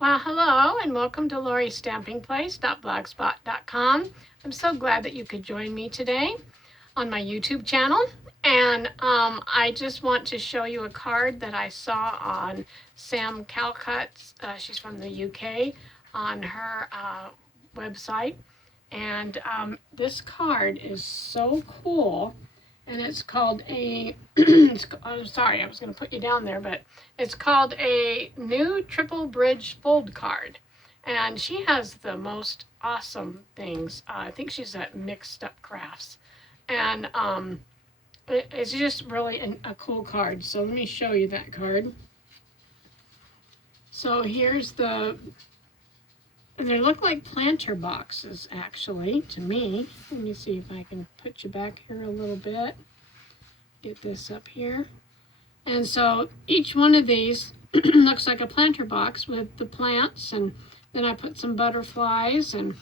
Well, hello and welcome to Lori's Stamping Place.blogspot.com. I'm so glad that you could join me today on my YouTube channel. And I just want to show you a card that I saw on Sam Calcutt's, she's from the UK, on her website. And this card is so cool. And it's called a, I'm sorry, I was going to put you down there, but it's called a new triple bridge fold card. And she has the most awesome things. I think she's at Mixed Up Crafts. And it's just really a cool card. So let me show you that card. So here's they look like planter boxes actually to me. Let me see if I can put you back here a little bit. Get this up here. And so each one of these looks like a planter box with the plants, and then I put some butterflies, and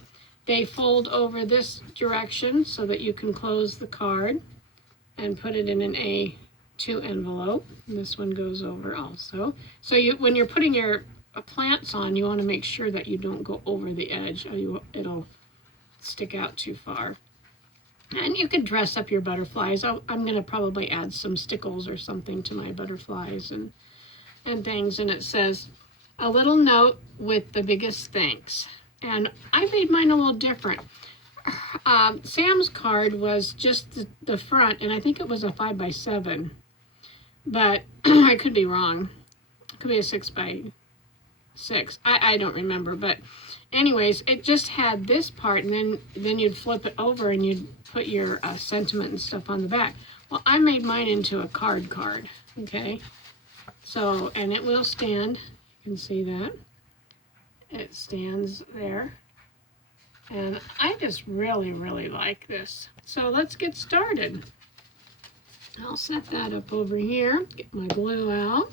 they fold over this direction so that you can close the card and put it in an A2 envelope. And this one goes over also. So when you're putting your plants on, you want to make sure that you don't go over the edge, or it'll stick out too far. And you could dress up your butterflies. I'm going to probably add some stickles or something to my butterflies and things. And it says, a little note with the biggest thanks. And I made mine a little different. Sam's card was just the front, and I think it was a 5x7. But I could be wrong. It could be a 6x6. I don't remember. But anyways, it just had this part, and then you'd flip it over and you'd put your sentiment and stuff on the back. Well, I made mine into a card, okay? So, and it will stand. You can see that. It stands there. And I just really, really like this. So let's get started. I'll set that up over here, get my glue out.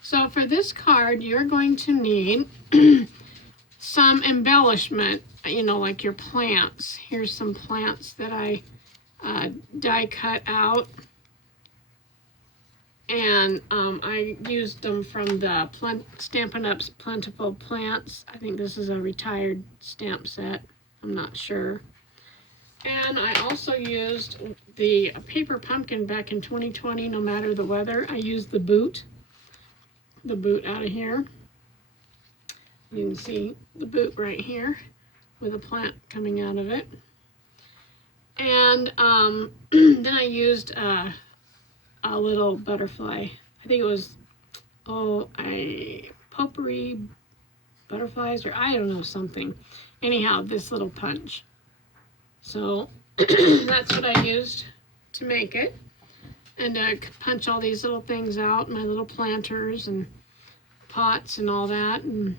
So for this card, you're going to need some embellishment, like your plants. Here's some plants that I die cut out. And I used them from the Stampin' Up's Plentiful Plants. I think this is a retired stamp set. I'm not sure. And I also used the paper pumpkin back in 2020, no matter the weather. I used the boot out of here. You can see the boot right here with a plant coming out of it. And then I used a little butterfly. I think it was, a potpourri butterflies, or I don't know, something. Anyhow, this little punch. So that's what I used to make it. And punch all these little things out, my little planters and pots and all that. And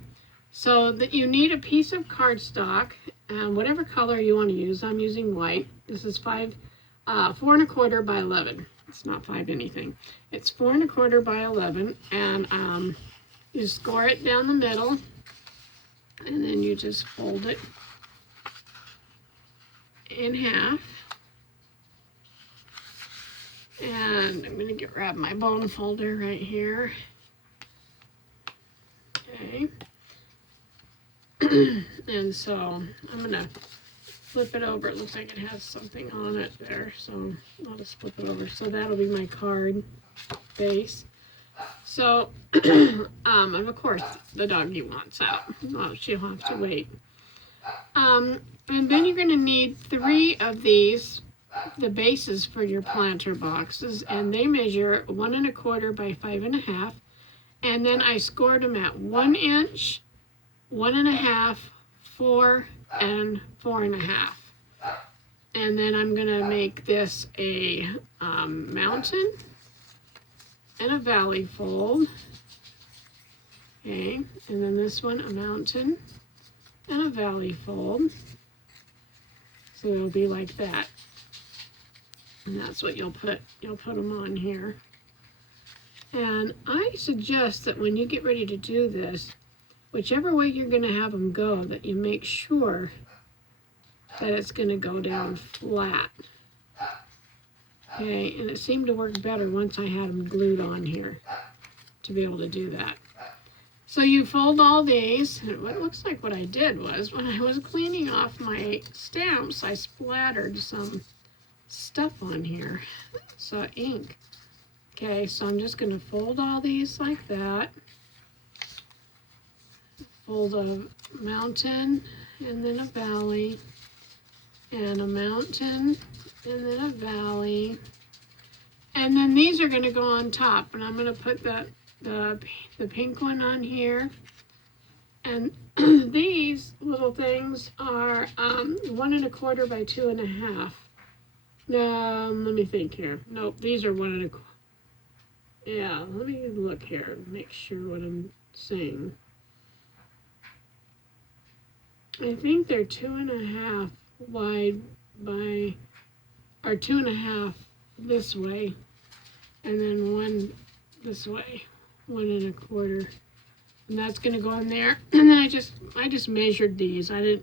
so that you need a piece of cardstock, whatever color you want to use. I'm using white. This is 4 1/4 by 11. It's not 5 anything. It's 4 1/4 by 11, and you score it down the middle, and then you just fold it in half. And I'm going to grab my bone folder right here. Okay. And so I'm going to flip it over. It looks like it has something on it there, so I'll just flip it over. So that'll be my card base. So, and of course, the doggy wants out. Well, she'll have to wait. And then you're going to need 3 of these, the bases for your planter boxes, and they measure 1 1/4 by 5 1/2. And then I scored them at 1 inch, 1 1/2, 4, and 4 1/2. And then I'm going to make this a mountain and a valley fold. Okay, and then this one a mountain and a valley fold. So it'll be like that. And that's what you'll put them on here. And I suggest that when you get ready to do this, whichever way you're going to have them go, that you make sure that it's going to go down flat. Okay, and it seemed to work better once I had them glued on here to be able to do that. So you fold all these. What looks like what I did was when I was cleaning off my stamps, I splattered some stuff on here. So ink. Okay, so I'm just going to fold all these like that. Fold a mountain and then a valley, and a mountain and then a valley. And then these are going to go on top, and I'm going to put the pink one on here. And these little things are 1 1/4 by 2 1/2. Let me think here. Nope, these are 1 1/4. Yeah, let me look here and make sure what I'm saying. I think they're 2 1/2 wide by, or 2 1/2 this way, and then 1 this way, 1 1/4. And that's gonna go in there. And then I just measured these. And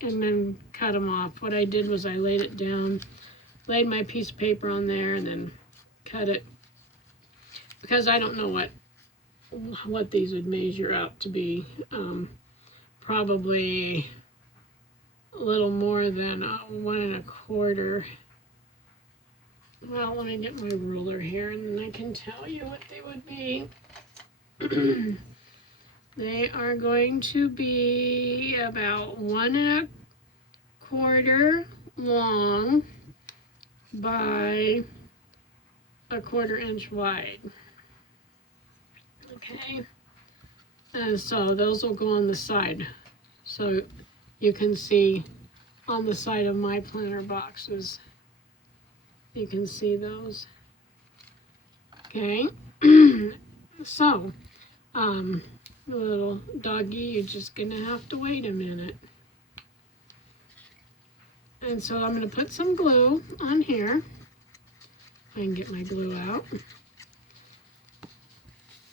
then cut them off. What I did was I laid it down, laid my piece of paper on there, and then cut it, because I don't know what these would measure out to be. Probably a little more than 1 1/4. Well, let me get my ruler here, and then I can tell you what they would be. They are going to be about 1 1/4 long by 1/4 inch wide. Okay, and so those will go on the side, so you can see on the side of my planner boxes. You can see those. Okay, so little doggy, you're just gonna have to wait a minute. And so I'm gonna put some glue on here. I can get my glue out.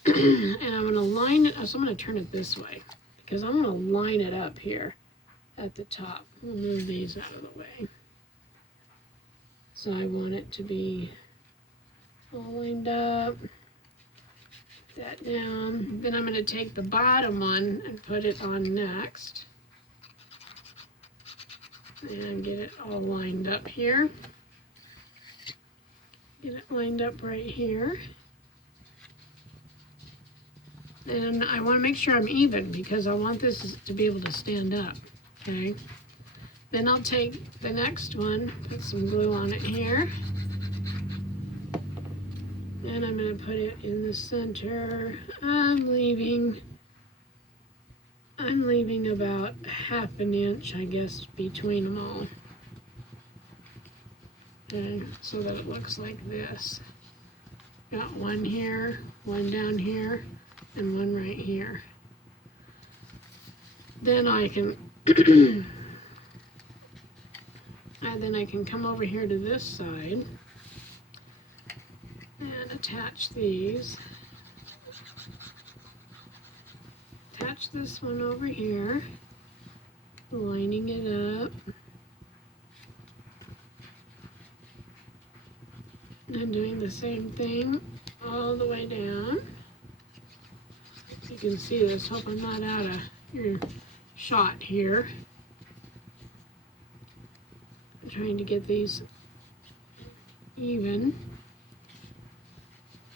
And I'm gonna line it, so I'm gonna turn it this way, because I'm gonna line it up here at the top. We'll move these out of the way. So I want it to be all lined up. That down. Then I'm going to take the bottom one and put it on next. And get it all lined up here. Get it lined up right here. And I want to make sure I'm even, because I want this to be able to stand up. Okay. Then I'll take the next one, put some glue on it here. And I'm going to put it in the center. I'm leaving about 1/2 inch, I guess, between them all. Okay, so that it looks like this. Got one here, one down here, and one right here. Then I can come over here to this side and attach these. Attach this one over here, lining it up. And doing the same thing all the way down. You can see this. Hope I'm not out of your shot here. I'm trying to get these even.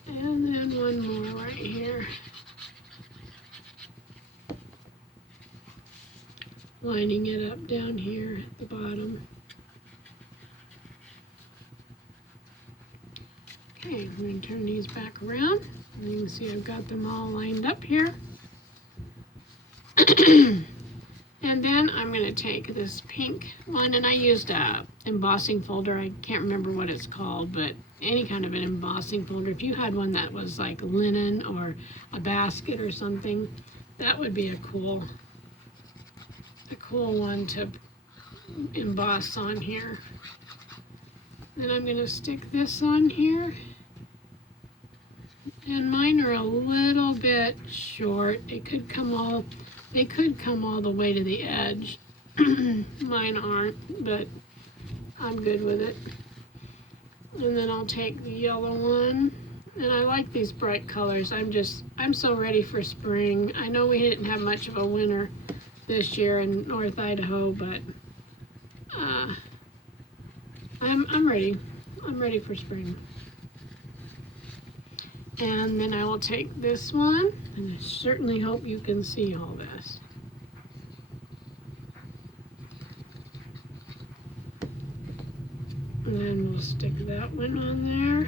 And then one more right here. Lining it up down here at the bottom. Okay, I'm going to turn these back around. And you can see I've got them all lined up here. And then I'm going to take this pink one, and I used a embossing folder. I can't remember what it's called, but any kind of an embossing folder. If you had one that was like linen or a basket or something, that would be a cool one to emboss on here. Then I'm going to stick this on here. And mine are a little bit short. They could come all the way to the edge. Mine aren't, but I'm good with it. And then I'll take the yellow one And I like these bright colors. I'm so ready for spring. I know we didn't have much of a winter this year in North Idaho, but I'm ready. I'm ready for spring. And then I will take this one, and I certainly hope you can see all this. And then we'll stick that one on there.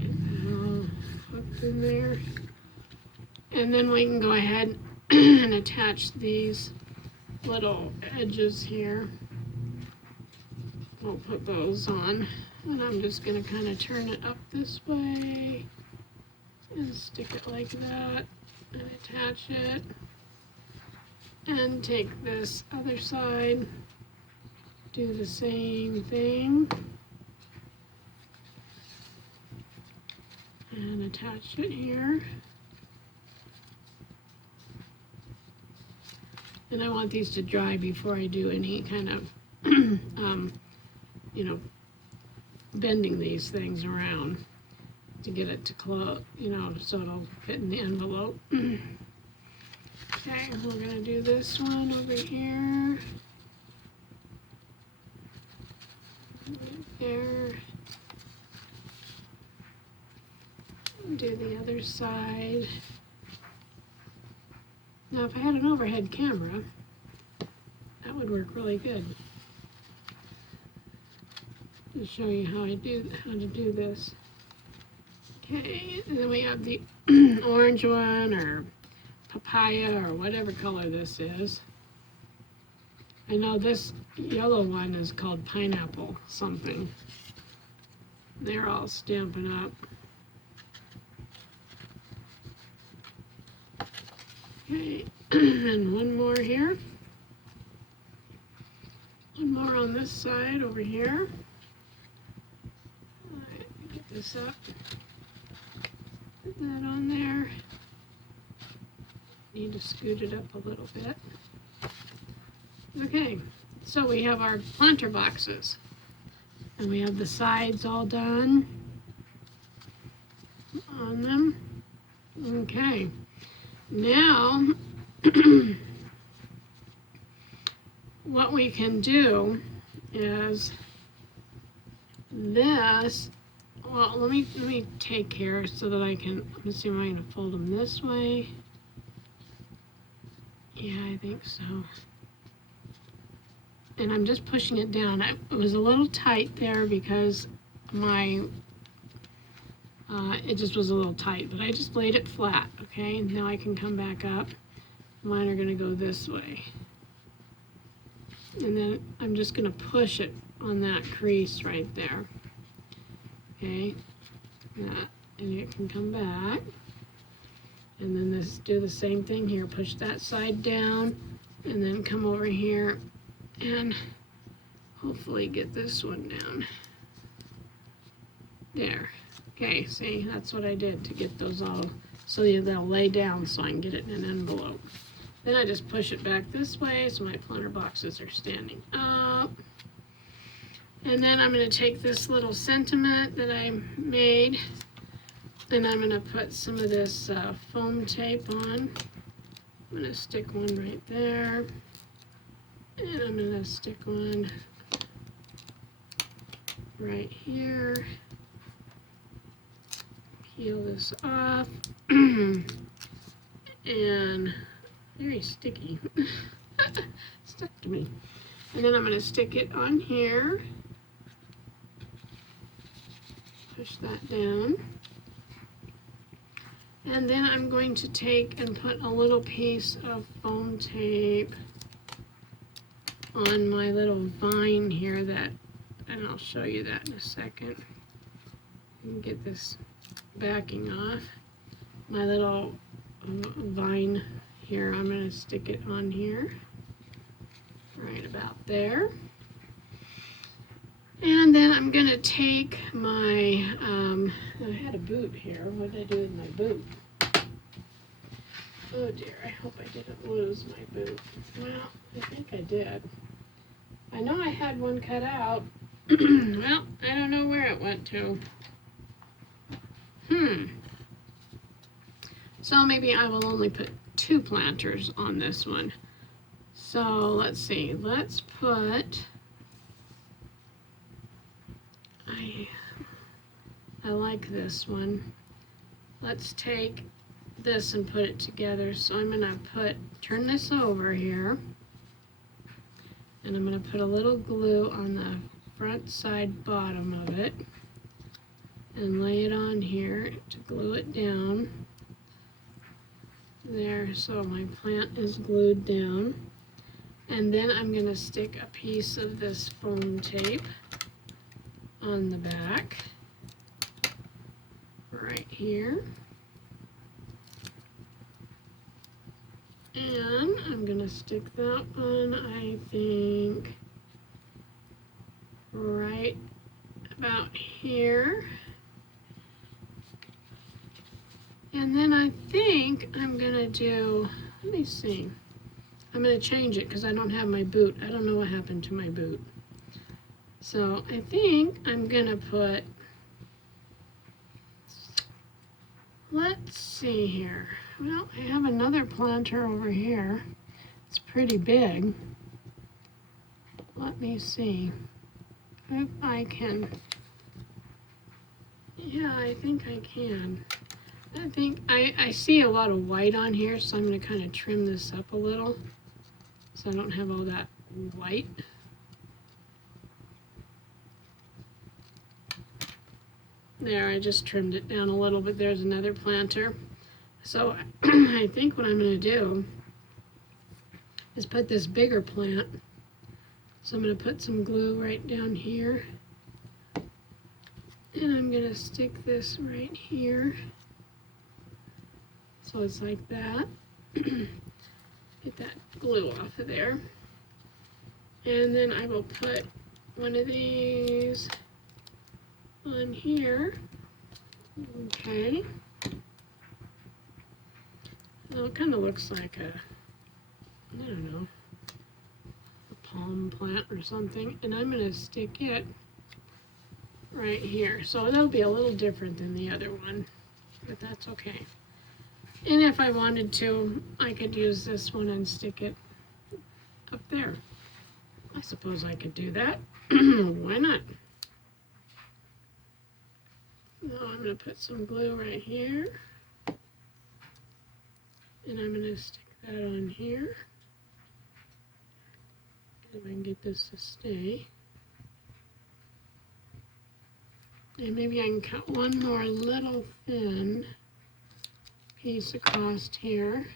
Get that all hooked in there. And then we can go ahead and attach these little edges here. We'll put those on. And I'm just going to kind of turn it up this way and stick it like that and attach it. And take this other side, do the same thing, and attach it here. And I want these to dry before I do any kind of, you know, bending these things around to get it to close, you know, so it'll fit in the envelope. Okay, we're gonna do this one over here. Right there. Do the other side. Now, if I had an overhead camera, that would work really good. To show you how to do this. Okay, and then we have the orange one, or papaya, or whatever color this is. I know this yellow one is called pineapple something. They're all Stampin' Up. Okay, and one more here. One more on this side over here. All right, get this up. Put that on there. Need to scoot it up a little bit. Okay, so we have our planter boxes. And we have the sides all done on them. Okay, now what we can do is this. Well, let me take care so that I can, let me see if I'm going to fold them this way. Yeah, I think so. And I'm just pushing it down. It was a little tight there because my, it just was a little tight, but I just laid it flat, okay? Now I can come back up. Mine are gonna go this way. And then I'm just gonna push it on that crease right there. Okay, that, and it can come back. And then do the same thing here. Push that side down, and then come over here and hopefully get this one down. There. Okay, see, that's what I did to get those all, so they'll lay down so I can get it in an envelope. Then I just push it back this way so my planter boxes are standing up. And then I'm going to take this little sentiment that I made, and I'm going to put some of this foam tape on. I'm going to stick one right there, and I'm going to stick one right here. Peel this off, and very sticky. Stuck to me. And then I'm going to stick it on here. Push that down. And then I'm going to take and put a little piece of foam tape on my little vine here that, and I'll show you that in a second. And get this backing off. My little vine here, I'm going to stick it on here, right about there. And then I'm going to take my, I had a boot here. What did I do with my boot? Oh dear, I hope I didn't lose my boot. Well, I think I did. I know I had one cut out, Well, I don't know where it went to. So maybe I will only put 2 planters on this one. So let's see, let's put, I like this one. Let's take this and put it together. So I'm gonna turn this over here, and I'm gonna put a little glue on the front side bottom of it and lay it on here to glue it down. There, so my plant is glued down. And then I'm gonna stick a piece of this foam tape on the back, right here. And I'm gonna stick that one, I think, right about here. And then I think I'm gonna do, let me see. I'm gonna change it because I don't have my boot. I don't know what happened to my boot. So I think I'm gonna put, let's see here. Well, I have another planter over here. It's pretty big. Let me see if I can. Yeah, I think I can. I think I see a lot of white on here, so I'm going to kind of trim this up a little so I don't have all that white. There, I just trimmed it down a little bit. There's another planter. So I think what I'm going to do is put this bigger plant. So I'm going to put some glue right down here. And I'm going to stick this right here. So it's like that. Get that glue off of there. And then I will put one of these on here. Okay. Well, it kind of looks like a, I don't know, a palm plant or something. And I'm going to stick it right here. So that'll be a little different than the other one, but that's okay. And if I wanted to, I could use this one and stick it up there. I suppose I could do that. Why not? Now I'm going to put some glue right here. And I'm going to stick that on here. If I can get this to stay. And maybe I can cut one more little thin piece across here.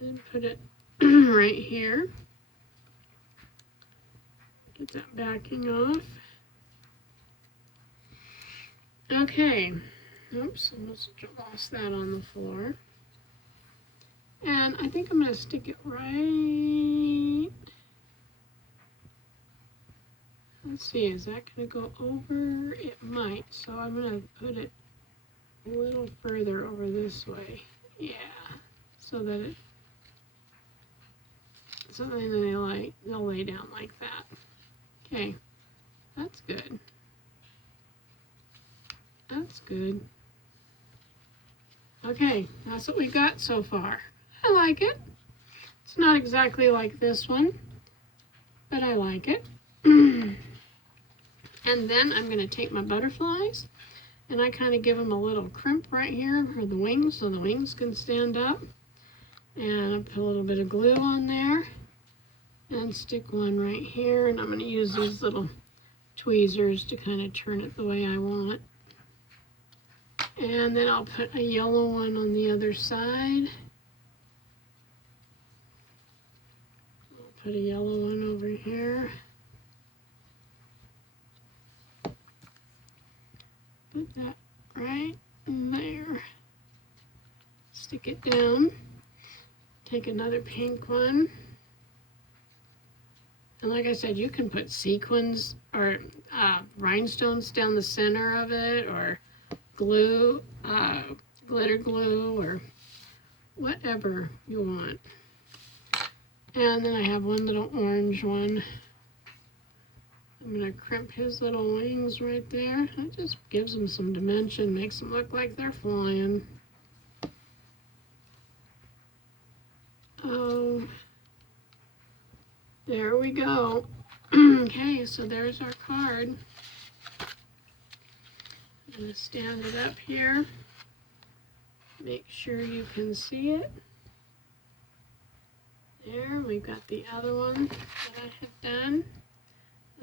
And put it right here. Get that backing off. Okay. Oops, I almost lost that on the floor. And I think I'm going to stick it right. Let's see, is that going to go over? It might. So I'm going to put it a little further over this way. Yeah. So that it, so then they'll lay down like that. Okay. That's good. That's good. Okay, that's what we got so far. I like it. It's not exactly like this one, but I like it. And then I'm going to take my butterflies, and I kind of give them a little crimp right here for the wings, so the wings can stand up. And I put a little bit of glue on there, and stick one right here, and I'm going to use these little tweezers to kind of turn it the way I want. And then I'll put a yellow one on the other side. I'll put a yellow one over here. Put that right there. Stick it down. Take another pink one. And like I said, you can put sequins or rhinestones down the center of it, or glue, glitter glue, or whatever you want. And then I have one little orange one I'm going to crimp his little wings right there. That just gives them some dimension, makes them look like they're flying. Oh, there we go. Okay, so there's our card. I'm going to stand it up here. Make sure you can see it. There, we've got the other one that I have done.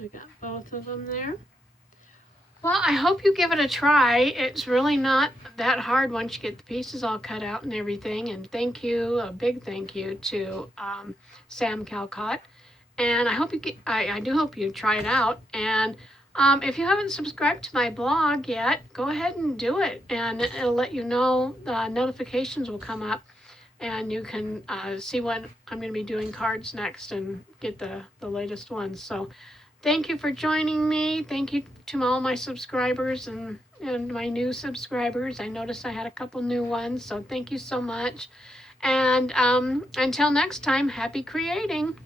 I got both of them there. Well, I hope you give it a try. It's really not that hard once you get the pieces all cut out and everything. And thank you, a big thank you to Sam Calcott. And I do hope you try it out. And if you haven't subscribed to my blog yet, go ahead and do it. And it'll let you know, the notifications will come up. And you can see when I'm going to be doing cards next and get the latest ones. So thank you for joining me. Thank you to all my subscribers and my new subscribers. I noticed I had a couple new ones, so thank you so much. And until next time, happy creating.